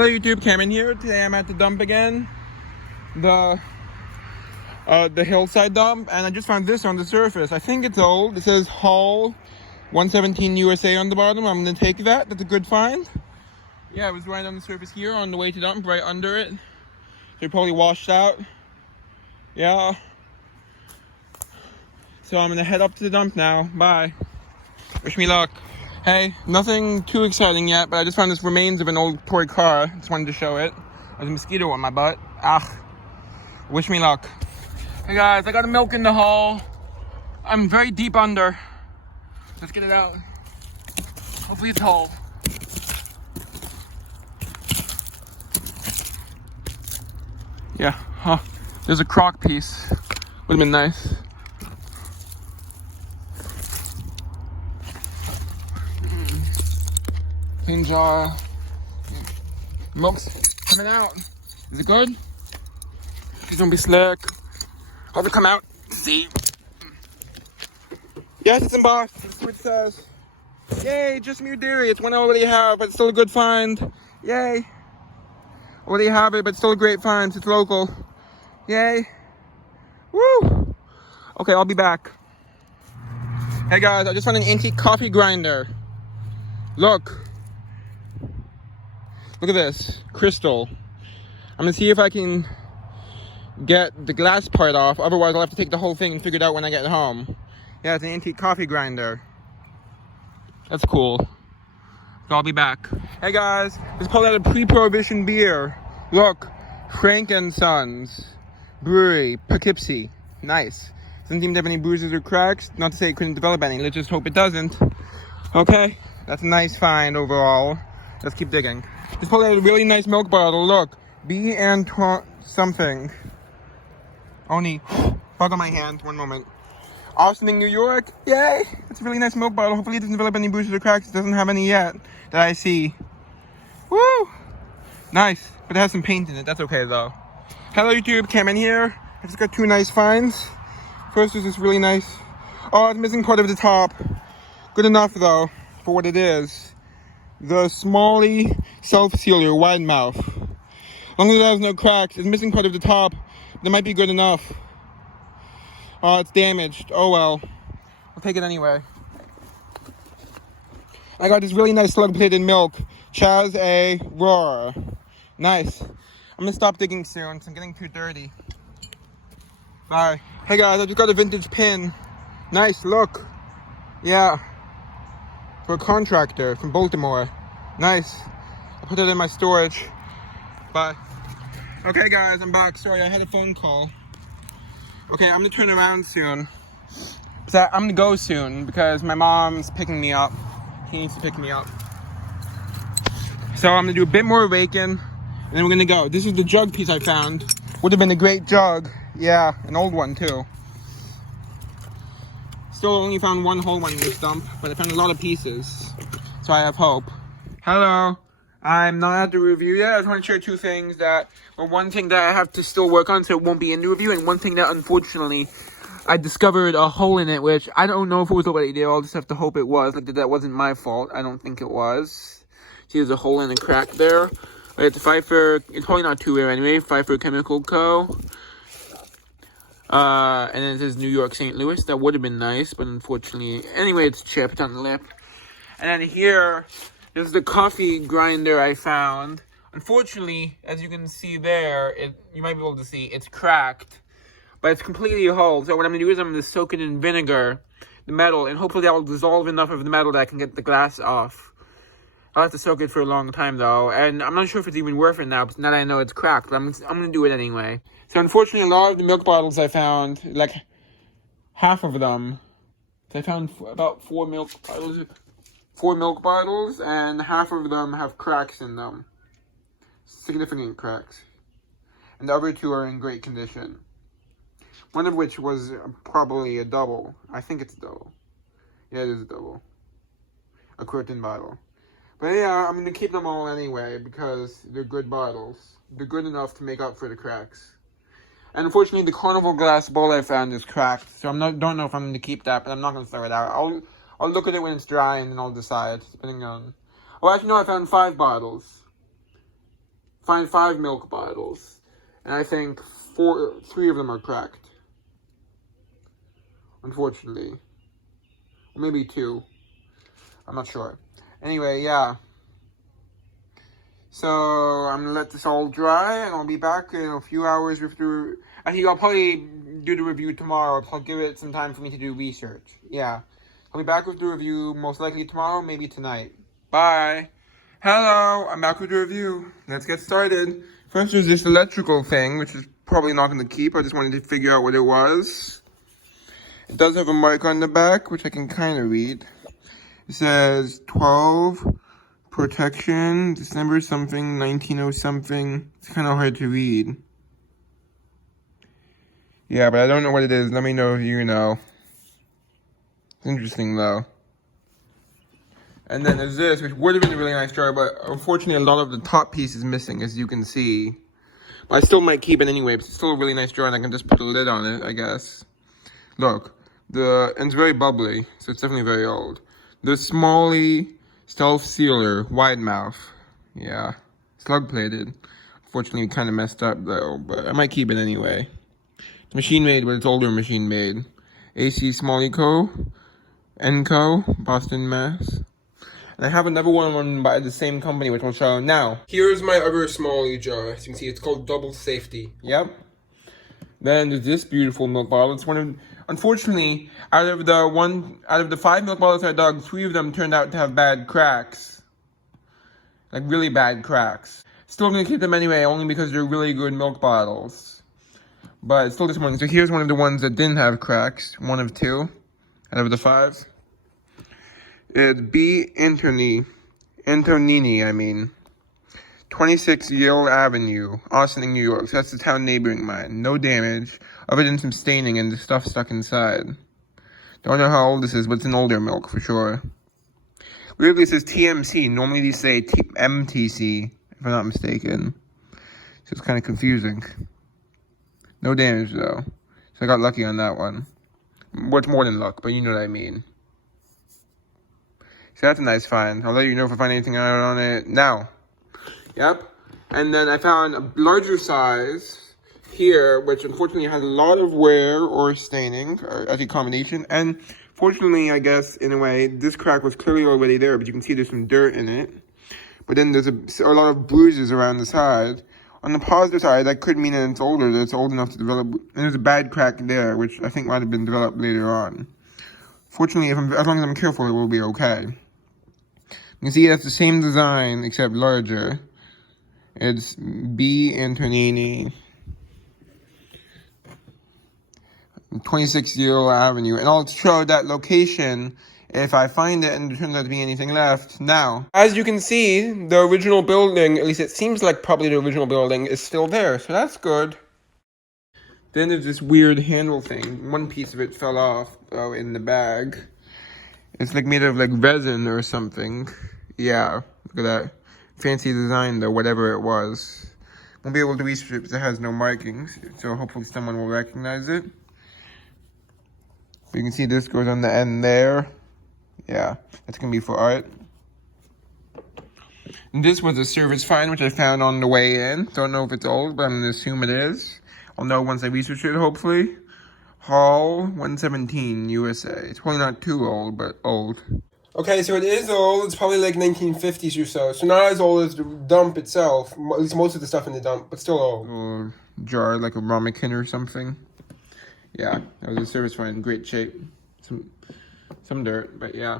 Hello YouTube, Cameron here. Today I'm at the dump again. The Hillside dump, and I just found this on the surface. I think it's old. It says Hull 117 USA on the bottom. I'm gonna take that. That's a good find. Yeah, it was right on the surface here on the way to dump, right under it. They're probably washed out. Yeah. So I'm gonna head up to the dump now. Bye. Wish me luck. Hey, nothing too exciting yet, but I just found this remains of an old toy car. Just wanted to show it. There's a mosquito on my butt. Wish me luck. Hey guys, I got a milk in the hole. I'm very deep under. Let's get it out. Hopefully it's whole. Yeah, there's a crock piece. Would've been nice. Clean jar. Milk's coming out. Is it good? Please don't be slick. Hope it come out. See? Yes, it's embossed. That's what it says. Yay, just mere dairy. It's one I already have, but it's still a good find. Yay. Already have it, but still a great find. It's local. Yay. Woo. Okay, I'll be back. Hey guys, I just found an antique coffee grinder. Look. Look at this. Crystal. I'm gonna see if I can get the glass part off. Otherwise, I'll have to take the whole thing and figure it out when I get home. Yeah, it's an antique coffee grinder. That's cool. So I'll be back. Hey guys, it's pulled out a pre-prohibition beer. Look, Frank and Sons Brewery, Poughkeepsie. Nice. Doesn't seem to have any bruises or cracks. Not to say it couldn't develop any. Let's just hope it doesn't. Okay, that's a nice find overall. Let's keep digging. Just pulled out a really nice milk bottle. Look, B and something. Only bug on my hand. One moment. Austin, New York. Yay! It's a really nice milk bottle. Hopefully it doesn't develop any bruises or cracks. It doesn't have any yet that I see. Woo! Nice. But it has some paint in it. That's okay though. Hello YouTube, Cameron here. I just got two nice finds. First is this really nice. Oh, it's missing part of the top. Good enough though for what it is. The Smalley self-sealer wide mouth. As long as it has no cracks, it's missing part of the top. That might be good enough. Oh, it's damaged. Oh well. I'll take it anyway. I got this really nice slug-plated milk. Chaz A. Roar. Nice. I'm gonna stop digging soon because I'm getting too dirty. Bye. Hey guys, I just got a vintage pin. Nice, look. Yeah. For a contractor from Baltimore. Nice. I'll put it in my storage. Bye. Okay guys, I'm back. Sorry, I had a phone call. Okay, I'm gonna turn around soon. I'm gonna go soon because my mom's picking me up. He needs to pick me up. So I'm gonna do a bit more raking, and then we're gonna go. This is the jug piece I found. Would have been a great jug. Yeah, an old one too. Still only found one whole one in this dump, but I found a lot of pieces. So I have hope. Hello. I'm not at the review yet. I just want to share two things that, well, one thing that I have to still work on so it won't be in the review, and one thing that unfortunately I discovered a hole in it, which I don't know if it was already there. I'll just have to hope it was. Like, that wasn't my fault. I don't think it was. See, there's a hole in a crack there. It's Pfeiffer. It's probably not two-way anyway. Pfeiffer Chemical Co. And then it says New York, St. Louis. That would have been nice, but unfortunately, anyway, it's chipped on the lip. And then here, this is the coffee grinder I found. Unfortunately, as you can see there, you might be able to see, it's cracked. But it's completely whole. So what I'm going to do is I'm going to soak it in vinegar, the metal, and hopefully that will dissolve enough of the metal that I can get the glass off. I'll have to soak it for a long time though, and I'm not sure if it's even worth it now that I know it's cracked, but I'm going to do it anyway. So unfortunately, a lot of the milk bottles I found, like half of them, I found about four milk bottles, and half of them have cracks in them. Significant cracks. And the other two are in great condition. One of which was probably a double. I think it's a double. Yeah, it is a double. A Curtin bottle. But yeah, I'm going to keep them all anyway because they're good bottles. They're good enough to make up for the cracks. And unfortunately, the carnival glass bowl I found is cracked. So don't know if I'm going to keep that, but I'm not going to throw it out. I'll look at it when it's dry and then I'll decide, depending on... Oh, actually, no, I found 5 bottles. find 5 milk bottles. And I think 3 of them are cracked. Unfortunately. Or maybe 2. I'm not sure. Anyway, yeah. So, I'm gonna let this all dry, and I'll be back in a few hours with the... I think I'll probably do the review tomorrow, so I'll give it some time for me to do research. Yeah. I'll be back with the review, most likely tomorrow, maybe tonight. Bye! Hello! I'm back with the review. Let's get started. First, there's this electrical thing, which is probably not gonna keep. I just wanted to figure out what it was. It does have a mark on the back, which I can kind of read. It says 12... protection, December something, 1900 something. It's kind of hard to read. Yeah, but I don't know what it is. Let me know if you know. It's interesting, though. And then there's this, which would have been a really nice jar, but unfortunately a lot of the top piece is missing, as you can see. But I still might keep it anyway, but it's still a really nice jar, and I can just put a lid on it, I guess. Look, and it's very bubbly, so it's definitely very old. The Smalley Stealth Sealer, wide mouth. Yeah. Slug-Plated. Unfortunately, kind of messed up, though, but I might keep it anyway. It's machine made, but it's older machine made. AC Smalley Co. Co. Boston, Mass. And I have another one by the same company, which I'll show now. Here's my other Smalley jar. As you can see, it's called Double Safety. Yep. Then there's this beautiful milk bottle. It's one of... Unfortunately, out of the 5 milk bottles I dug, 3 of them turned out to have bad cracks. Like, really bad cracks. Still gonna keep them anyway, only because they're really good milk bottles. But it's still disappointing. So here's one of the ones that didn't have cracks. 1 of 2 out of the 5. It's B. Antonini, I mean. 26 Yale Avenue, Austin, New York. So that's the town neighboring mine. No damage, other than some staining and the stuff stuck inside. Don't know how old this is, but it's an older milk for sure. Weirdly, it says TMC. Normally these say MTC, if I'm not mistaken. So it's kind of confusing. No damage, though. So I got lucky on that one. What's more than luck, but you know what I mean. So that's a nice find. I'll let you know if I find anything out on it now. Yep. And then I found a larger size here, which unfortunately has a lot of wear or staining, or as a combination. And fortunately, I guess, in a way, this crack was clearly already there, but you can see there's some dirt in it. But then there's a lot of bruises around the side. On the positive side, that could mean that it's older, that it's old enough to develop. And there's a bad crack there, which I think might have been developed later on. Fortunately, as long as I'm careful, it will be okay. You can see that's the same design, except larger. It's B. Antonini, 26 Yale Avenue. And I'll show that location if I find it and there turns out to be anything left now. As you can see, the original building, at least it seems like probably the original building, is still there. So that's good. Then there's this weird handle thing. One piece of it fell off, though, in the bag. It's like made of like resin or something. Yeah, look at that. Fancy design, though, whatever it was. Won't be able to research it because it has no markings, so hopefully someone will recognize it. You can see this goes on the end there. Yeah, that's going to be for art. And this was a service find, which I found on the way in. Don't know if it's old, but I'm going to assume it is. I'll know once I research it, hopefully. Hall 117, USA. It's probably not too old, but old. Okay, so it is old. It's probably like 1950s or so. So not as old as the dump itself. At least most of the stuff in the dump, but still old. Or jar, like a ramekin or something. Yeah, that was a service find in great shape. Some dirt, but yeah.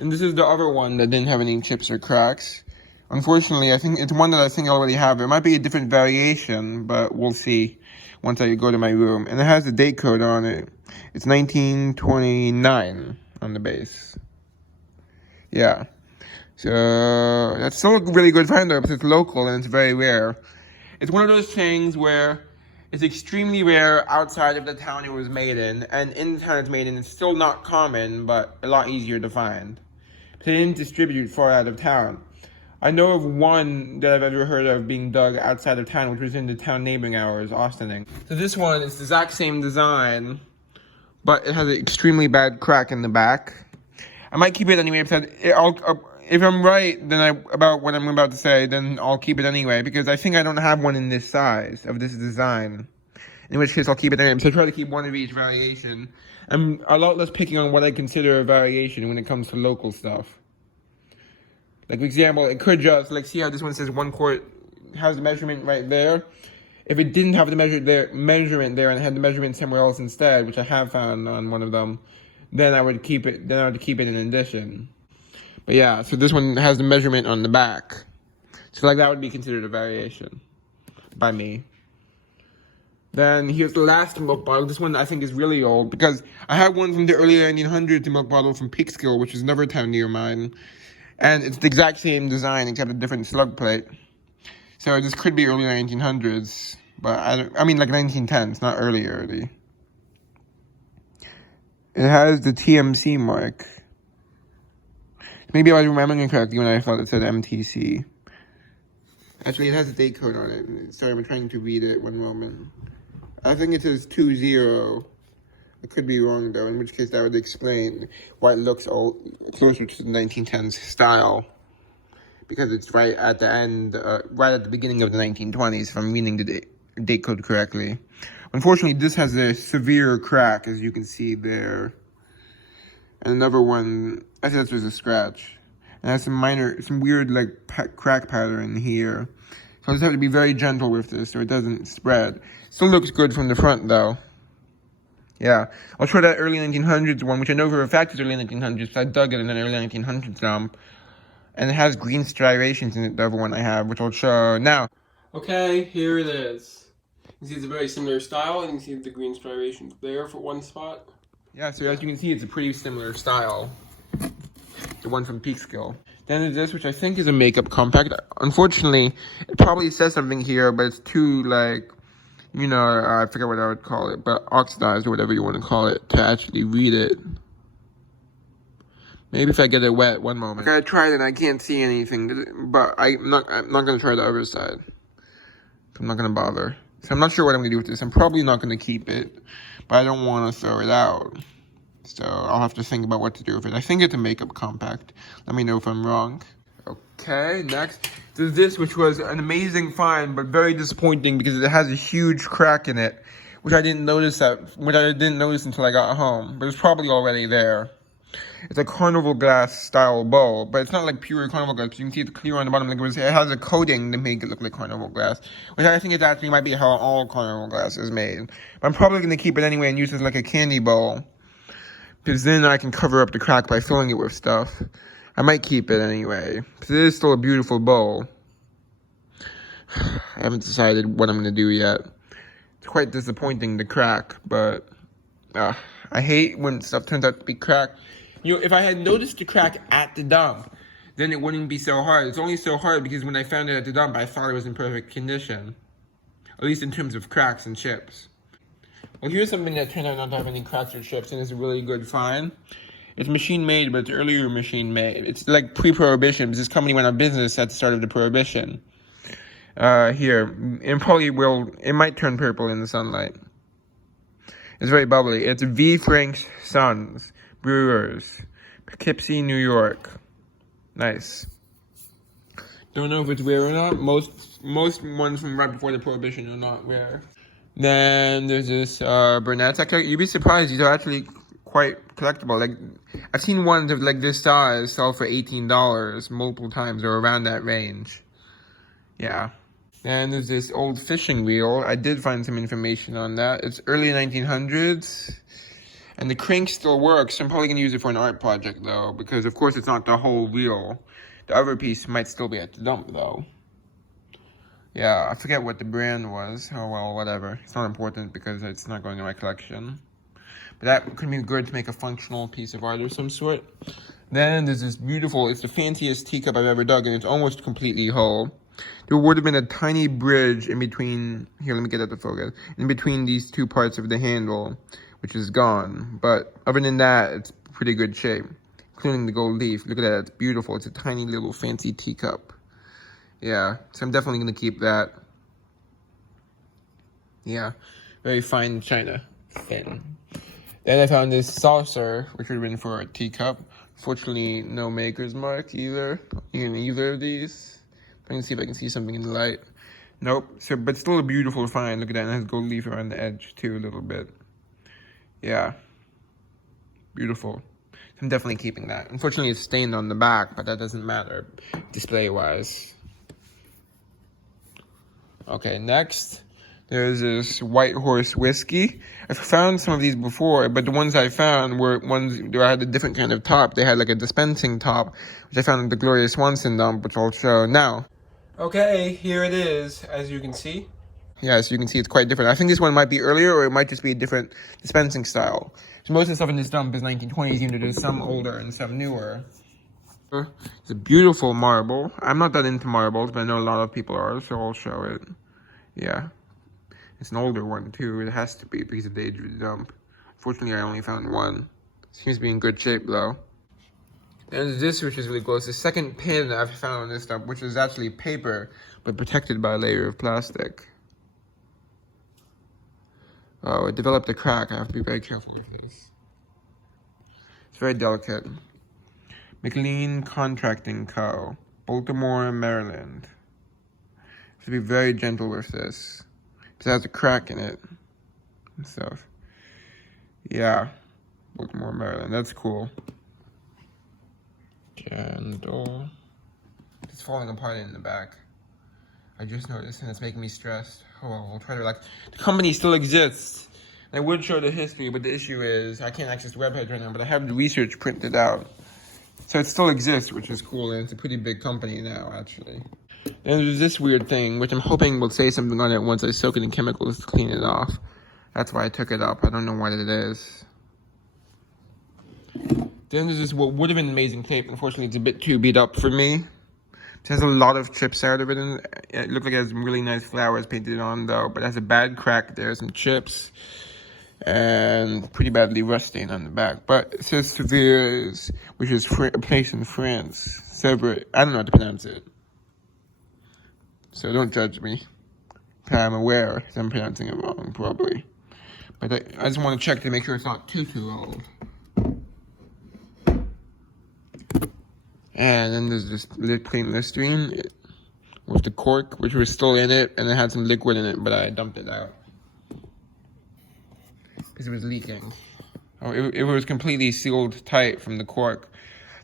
And this is the other one that didn't have any chips or cracks. Unfortunately, I think it's one that I think I already have. It might be a different variation, but we'll see once I go to my room. And it has the date code on it. It's 1929 on the base. Yeah. So that's still a really good find though, because it's local and it's very rare. It's one of those things where it's extremely rare outside of the town it was made in, and in the town it's made in, it's still not common, but a lot easier to find. They didn't distribute far out of town. I know of one that I've ever heard of being dug outside of town, which was in the town neighboring ours, Austining. So this one is the exact same design, but it has an extremely bad crack in the back. I might keep it anyway, because if I'm right, then about what I'm about to say, then I'll keep it anyway, because I think I don't have one in this size, of this design. In which case, I'll keep it anyway. So I try to keep one of each variation. I'm a lot less picking on what I consider a variation when it comes to local stuff. Like, for example, it could just, like, see how this one says 1 quart has the measurement right there? If it didn't have the measurement there and had the measurement somewhere else instead, which I have found on one of them, then I would keep it in addition. But yeah, so this one has the measurement on the back. So like that would be considered a variation by me. Then here's the last milk bottle. This one I think is really old because I had one from the early 1900s, milk bottle from Peekskill, which is another town near mine. And it's the exact same design except a different slug plate. So this could be early 1900s, but I mean like 1910s, not early. It has the TMC mark. Maybe I was remembering correctly when I thought it said MTC. Actually, it has a date code on it. Sorry, I'm trying to read it. One moment. I think it says 20. I could be wrong, though, in which case that would explain why it looks closer to the 1910s style. Because it's right at the end, right at the beginning of the 1920s, if I'm reading the date code correctly. Unfortunately, this has a severe crack, as you can see there. And another one, I think there's a scratch. And has some weird, like, crack pattern here. So I just have to be very gentle with this so it doesn't spread. Still looks good from the front, though. Yeah. I'll try that early 1900s one, which I know for a fact is early 1900s, so I dug it in an early 1900s dump. And it has green striations in it, the other one I have, which I'll show now. Okay, here it is. You can see it's a very similar style, and you can see the green striations there for one spot. Yeah, so as you can see, it's a pretty similar style. The one from Peekskill. Then there's this, which I think is a makeup compact. Unfortunately, it probably says something here, but it's too, like, you know, I forget what I would call it, but oxidized or whatever you want to call it, to actually read it. Maybe if I get it wet, one moment. Okay, I tried it, I can't see anything, but I'm not going to try the other side. I'm not going to bother. So I'm not sure what I'm going to do with this. I'm probably not going to keep it, but I don't want to throw it out. So I'll have to think about what to do with it. I think it's a makeup compact. Let me know if I'm wrong. Okay, next. There's this, which was an amazing find, but very disappointing because it has a huge crack in it, which I didn't notice until I got home. But it's probably already there. It's a carnival glass style bowl, but it's not like pure carnival glass. You can see it's clear on the bottom. Like it has a coating to make it look like carnival glass, which I think it actually might be how all carnival glass is made. But I'm probably going to keep it anyway and use it as like a candy bowl, because then I can cover up the crack by filling it with stuff. I might keep it anyway, because it is still a beautiful bowl. I haven't decided what I'm going to do yet. It's quite disappointing, the crack, but I hate when stuff turns out to be cracked. You know, if I had noticed the crack at the dump, then it wouldn't be so hard. It's only so hard because when I found it at the dump, I thought it was in perfect condition. At least in terms of cracks and chips. Well, here's something that turned out not to have any cracks or chips, and it's a really good find. It's machine made, but it's earlier machine made. It's like pre-prohibition, because this company went out of business at the start of the prohibition. Here, it might turn purple in the sunlight. It's very bubbly. It's V. Frank's Sons Brewers, Poughkeepsie, New York. Nice. Don't know if it's rare or not. Most ones from right before the prohibition are not rare. Then there's this Burnett's. You'd be surprised. These are actually quite collectible. Like, I've seen ones of like this size sell for $18 multiple times or around that range. Yeah. Then there's this old fishing reel. I did find some information on that. It's early 1900s. And the crank still works. I'm probably going to use it for an art project, though, because, of course, it's not the whole reel. The other piece might still be at the dump, though. Yeah, I forget what the brand was. Oh, well, whatever. It's not important because it's not going to my collection. But that could be good to make a functional piece of art of some sort. Then there's this beautiful, it's the fanciest teacup I've ever dug, and it's almost completely whole. There would have been a tiny bridge in between, here, let me get at the focus, in between these two parts of the handle, which is gone. But other than that, it's pretty good shape, including the gold leaf. Look at that, it's beautiful. It's a tiny little fancy teacup. Yeah, so I'm definitely going to keep that. Yeah, very fine china, thin. Then I found this saucer, which would have been for a teacup, Fortunately, no maker's mark either in either of these. I can see if I can see something in the light. Nope. So, but still a beautiful find. Look at that. And it has gold leaf around the edge too, a little bit. Yeah. Beautiful. I'm definitely keeping that. Unfortunately, it's stained on the back, but that doesn't matter display-wise. Okay, next, there's this White Horse whiskey. I've found some of these before, but the ones I found were ones that had a different kind of top. They had like a dispensing top, which I found at the Gloria Swanson dump, which I'll show now. Okay, here it is, as you can see. Yeah, so you can see it's quite different. I think this one might be earlier, or it might just be a different dispensing style. So most of the stuff in this dump is 1920s, even though there's some older and some newer. It's a beautiful marble. I'm not that into marbles, but I know a lot of people are, so I'll show it. Yeah. It's an older one, too. It has to be because of the age of the dump. Fortunately, I only found one. Seems to be in good shape, though. And this, which is really cool, is the second pin I've found on this dump, which is actually paper, but protected by a layer of plastic. Oh, it developed a crack. I have to be very careful with this. It's very delicate. McLean Contracting Co., Baltimore, Maryland. Have to be very gentle with this. Because it has a crack in it and stuff. Yeah. Baltimore, Maryland. That's cool. Candle. It's falling apart in the back. I just noticed, and it's making me stressed. Oh, well, we'll try to relax. The company still exists. I would show the history, but the issue is I can't access the webpage right now, but I have the research printed out. So it still exists, which is cool, and it's a pretty big company now, actually. And there's this weird thing, which I'm hoping will say something on it once I soak it in chemicals to clean it off. That's why I took it up. I don't know what it is. Then there's this what would have been amazing tape. Unfortunately, it's a bit too beat up for me. It has a lot of chips out of it, and it looks like it has some really nice flowers painted on, though. But it has a bad crack there, some chips, and pretty badly rust stain on the back. But it says Severes, which is a place in France. Sevres, I don't know how to pronounce it. So don't judge me. I'm aware that I'm pronouncing it wrong, probably. But I just want to check to make sure it's not too old. And then there's this plain Listerine with the cork, which was still in it, and it had some liquid in it, but I dumped it out because it was leaking. Oh, if it was completely sealed tight from the cork,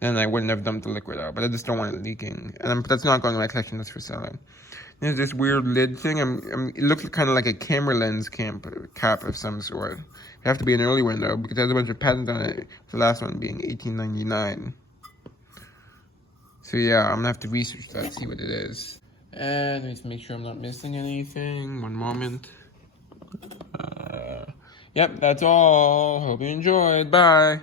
then I wouldn't have dumped the liquid out. But I just don't want it leaking, and that's not going in my collection. That's for selling. There's this weird lid thing. It looks kind of like a camera lens cap of some sort. It have to be an early one though, because there's a bunch of patents on it. The last one being 1899. So yeah, I'm gonna have to research that, see what it is. And let me make sure I'm not missing anything. One moment. Yep, that's all. Hope you enjoyed. Bye.